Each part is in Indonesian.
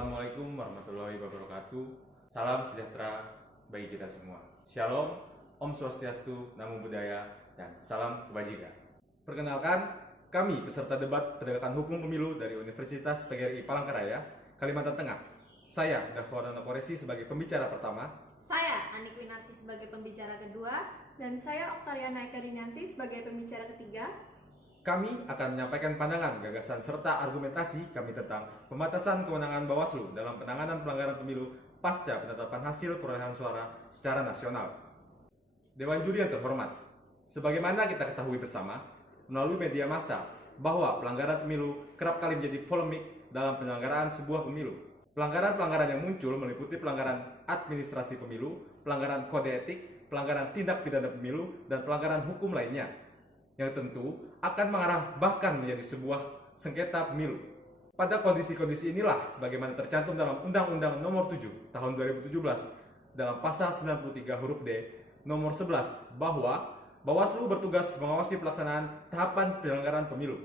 Assalamualaikum warahmatullahi wabarakatuh. Salam sejahtera bagi kita semua. Shalom, Om Swastiastu, Namo Buddhaya, dan salam kebajikan. Perkenalkan, kami peserta debat penegakan hukum pemilu dari Universitas PGRI Palangkaraya, Kalimantan Tengah. Saya, Dafwarana Koresi sebagai pembicara pertama. Saya, Anik Winarsi sebagai pembicara kedua. Dan saya, Oktariana Eka Rinanti sebagai pembicara ketiga. Kami akan menyampaikan pandangan, gagasan, serta argumentasi kami tentang pembatasan kewenangan Bawaslu dalam penanganan pelanggaran pemilu pasca penetapan hasil perolehan suara secara nasional. Dewan Juri yang terhormat, sebagaimana kita ketahui bersama melalui media massa bahwa pelanggaran pemilu kerap kali menjadi polemik dalam penyelenggaraan sebuah pemilu. Pelanggaran-pelanggaran yang muncul meliputi pelanggaran administrasi pemilu, pelanggaran kode etik, pelanggaran tindak pidana pemilu, dan pelanggaran hukum lainnya, yang tentu akan mengarah bahkan menjadi sebuah sengketa pemilu. Pada kondisi-kondisi inilah, sebagaimana tercantum dalam Undang-Undang Nomor 7 Tahun 2017 dalam Pasal 93 huruf D Nomor 11 bahwa Bawaslu bertugas mengawasi pelaksanaan tahapan penyelenggaraan pemilu,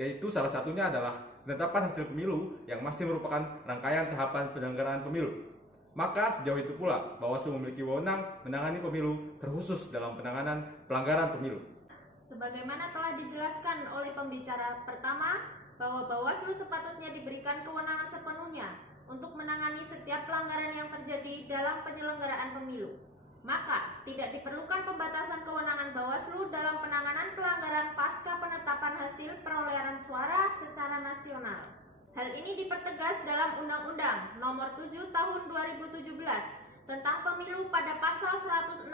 yaitu salah satunya adalah penetapan hasil pemilu yang masih merupakan rangkaian tahapan penyelenggaraan pemilu. Maka sejauh itu pula Bawaslu memiliki wewenang menangani pemilu terkhusus dalam penanganan pelanggaran pemilu. Sebagaimana telah dijelaskan oleh pembicara pertama, bahwa Bawaslu sepatutnya diberikan kewenangan sepenuhnya untuk menangani setiap pelanggaran yang terjadi dalam penyelenggaraan pemilu. Maka, tidak diperlukan pembatasan kewenangan Bawaslu dalam penanganan pelanggaran pasca penetapan hasil perolehan suara secara nasional. Hal ini dipertegas dalam Undang-Undang Nomor 7 Tahun 2017 tentang Pemilu pada Pasal 167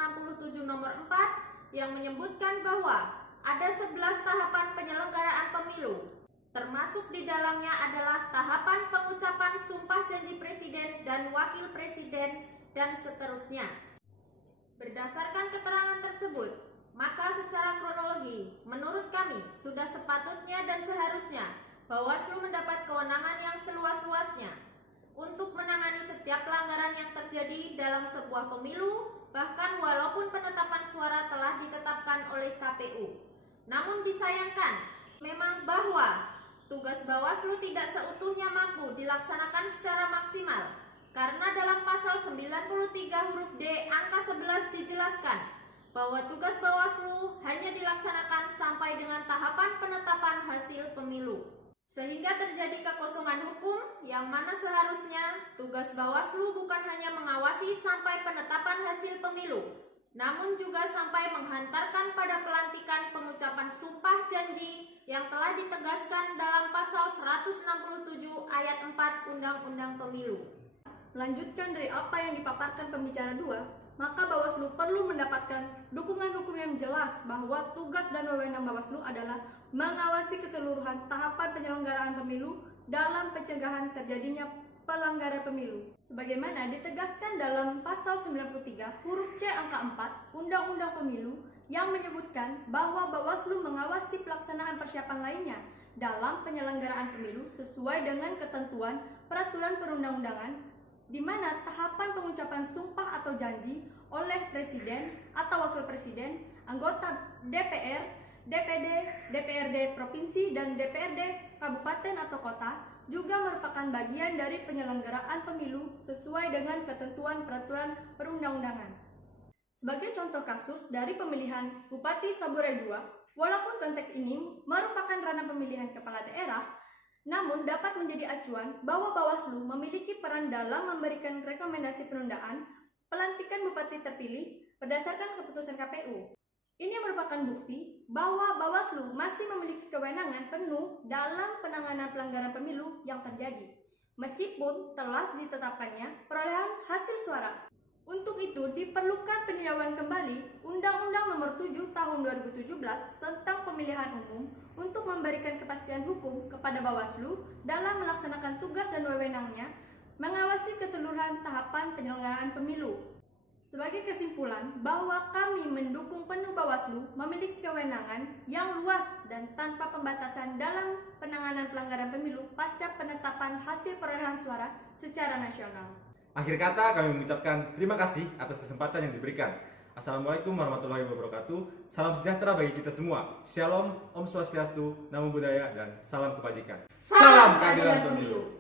Nomor 4 yang menyebutkan bahwa ada 11 tahapan penyelenggaraan pemilu. Termasuk di dalamnya adalah tahapan pengucapan sumpah janji presiden dan wakil presiden dan seterusnya. Berdasarkan keterangan tersebut, maka secara kronologi, menurut kami sudah sepatutnya dan seharusnya Bawaslu mendapat kewenangan yang seluas-luasnya untuk menangani setiap pelanggaran yang terjadi dalam sebuah pemilu, bahkan walaupun penetapan suara telah ditetapkan oleh KPU. Namun disayangkan memang bahwa tugas Bawaslu tidak seutuhnya mampu dilaksanakan secara maksimal, karena dalam pasal 93 huruf D angka 11 dijelaskan bahwa tugas Bawaslu hanya dilaksanakan sampai dengan tahapan penetapan hasil pemilu. Sehingga terjadi kekosongan hukum yang mana seharusnya tugas Bawaslu bukan hanya mengawasi sampai penetapan hasil pemilu, namun juga sampai menghantarkan pada pelantikan pengucapan sumpah janji yang telah ditegaskan dalam pasal 167 ayat 4 Undang-Undang Pemilu. Melanjutkan dari apa yang dipaparkan pembicara 2, maka Bawaslu perlu mendapatkan dukungan hukum yang jelas bahwa tugas dan wewenang Bawaslu adalah mengawasi keseluruhan tahapan penyelenggaraan pemilu dalam pencegahan terjadinya pelanggaran pemilu. Sebagaimana ditegaskan dalam pasal 93 huruf C angka 4 Undang-Undang Pemilu yang menyebutkan bahwa Bawaslu mengawasi pelaksanaan persiapan lainnya dalam penyelenggaraan pemilu sesuai dengan ketentuan peraturan perundang-undangan, di mana tahapan pengucapan sumpah atau janji oleh presiden atau wakil presiden, anggota DPR, DPD, DPRD provinsi, dan DPRD kabupaten atau kota juga merupakan bagian dari penyelenggaraan pemilu sesuai dengan ketentuan peraturan perundang-undangan. Sebagai contoh kasus dari pemilihan Bupati Saburai Jua, walaupun konteks ini merupakan ranah pemilihan kepala daerah, namun dapat menjadi acuan bahwa Bawaslu memiliki peran dalam memberikan rekomendasi penundaan pelantikan bupati terpilih berdasarkan keputusan KPU. Ini merupakan bukti bahwa Bawaslu masih memiliki kewenangan penuh dalam penanganan pelanggaran pemilu yang terjadi, meskipun telah ditetapkannya perolehan hasil suara. Untuk itu diperlukan peninjauan kembali Undang-Undang Nomor 7 Tahun 2017 tentang Pemilihan Umum untuk memberikan kepastian hukum kepada Bawaslu dalam melaksanakan tugas dan wewenangnya mengawasi keseluruhan tahapan penyelenggaraan pemilu. Sebagai kesimpulan, bahwa kami mendukung penuh Bawaslu memiliki kewenangan yang luas dan tanpa pembatasan dalam penanganan pelanggaran pemilu pasca penetapan hasil perolehan suara secara nasional. Akhir kata, kami mengucapkan terima kasih atas kesempatan yang diberikan. Assalamualaikum warahmatullahi wabarakatuh. Salam sejahtera bagi kita semua. Shalom, Om Swastiastu, Namo Buddhaya, dan salam kebajikan. Salam keadilan pemilu.